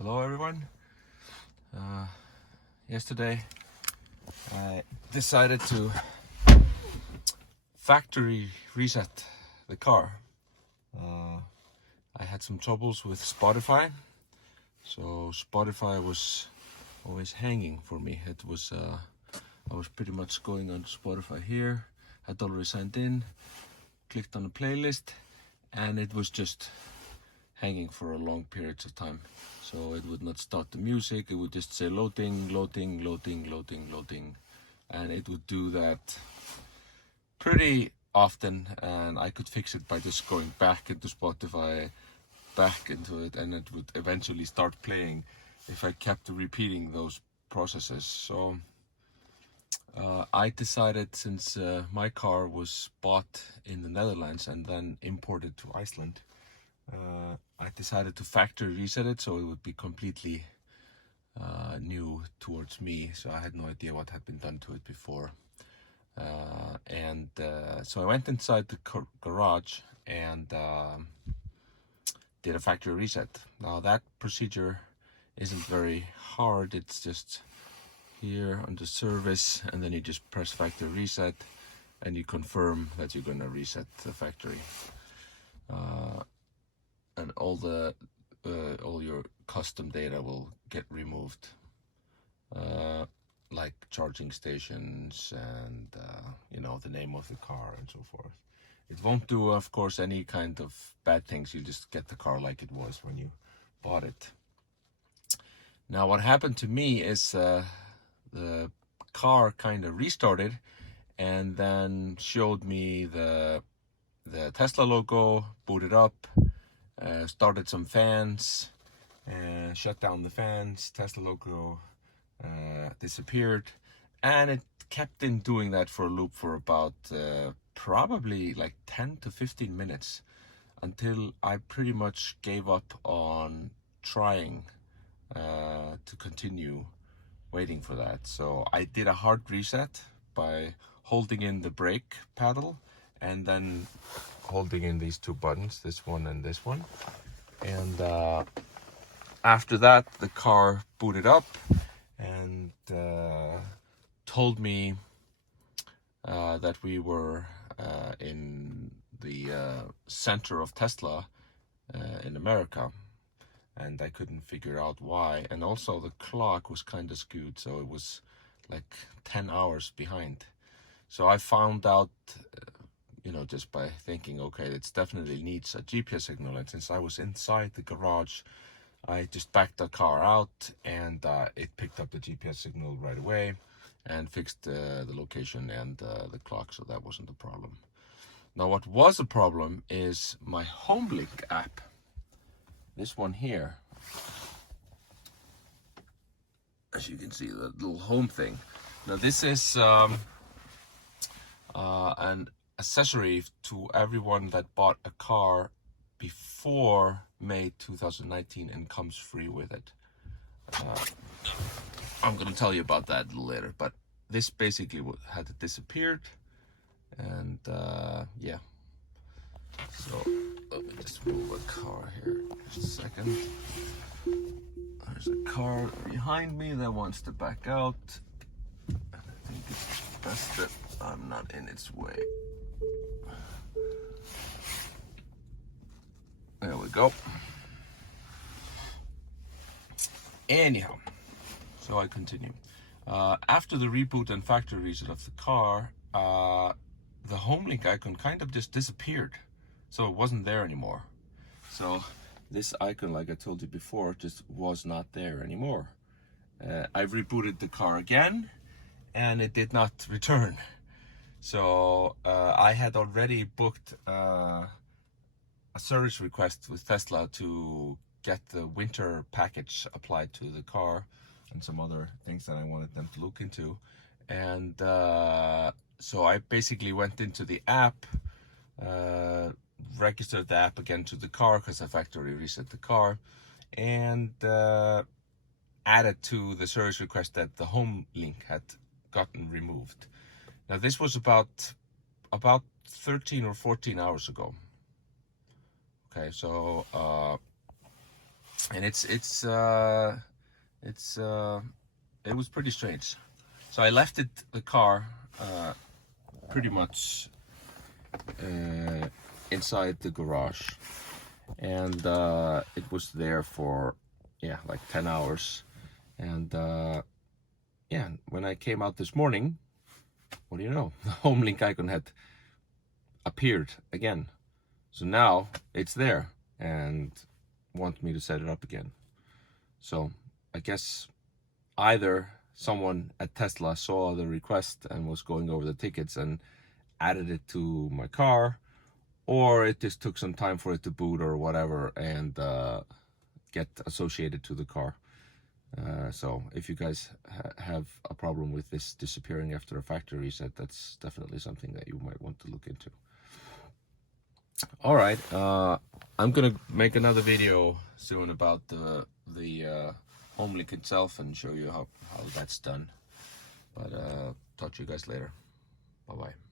Hello everyone. Yesterday I decided to factory reset the car. I had some troubles with Spotify, so Spotify was always hanging for me. It was I was pretty much going on Spotify here, had already signed in, clicked on the playlist, and it was just hanging for a long periods of time. So it would not start the music, it would just say loading, loading, loading, loading, loading. And it would do that pretty often, and I could fix it by just going back into Spotify, back into it, and it would eventually start playing if I kept repeating those processes. So I decided, since my car was bought in the Netherlands and then imported to Iceland, I decided to factory reset it so it would be completely new towards me. So I had no idea what had been done to it before. So I went inside the garage and did a factory reset. Now that procedure isn't very hard. It's just here under service, and then you just press factory reset and you confirm that you're going to reset the factory. And all your custom data will get removed, like charging stations and the name of the car and so forth. It won't do, of course, any kind of bad things. You just get the car like it was when you bought it. Now what happened to me is the car kind of restarted and then showed me the Tesla logo, booted up, started some fans, shut down the fans, Tesla logo disappeared, and it kept in doing that for a loop for about probably like 10 to 15 minutes until I pretty much gave up on trying to continue waiting for that. So I did a hard reset by holding in the brake pedal and then holding in these two buttons, this one and this one. And after that, the car booted up and told me that we were in the center of Tesla in America. And I couldn't figure out why. And also the clock was kind of skewed, so it was like 10 hours behind. So I found out, just by thinking, okay, it definitely needs a GPS signal. And since I was inside the garage, I just backed the car out and it picked up the GPS signal right away and fixed the location and the clock, so that wasn't a problem. Now what was a problem is my HomeLink app. This one here, as you can see, the little home thing. Now this is an accessory to everyone that bought a car before May 2019 and comes free with it. I'm gonna tell you about that a little later, but this basically had disappeared, and yeah. So let me just move a car here just a second. There's a car behind me that wants to back out. I think it's best that I'm not in its way. There we go. Anyhow, so I continue. After the reboot and factory reset of the car, the HomeLink icon kind of just disappeared. So it wasn't there anymore. So this icon, like I told you before, just was not there anymore. I've rebooted the car again and it did not return. So I had already booked a service request with Tesla to get the winter package applied to the car and some other things that I wanted them to look into. And so I basically went into the app, registered the app again to the car because I factory reset the car, and added to the service request that the HomeLink had gotten removed. Now this was about 13 or 14 hours ago. Okay, so and it was pretty strange. So I left the car pretty much inside the garage, and it was there for like 10 hours. And when I came out this morning, what do you know, the home link icon had appeared again. So now it's there and want me to set it up again. So I guess either someone at Tesla saw the request and was going over the tickets and added it to my car, or it just took some time for it to boot or whatever and get associated to the car. So if you guys have a problem with this disappearing after a factory reset, that's definitely something that you might want to look into. All right, I'm gonna make another video soon about the home link itself and show you how that's done. But talk to you guys later. Bye bye.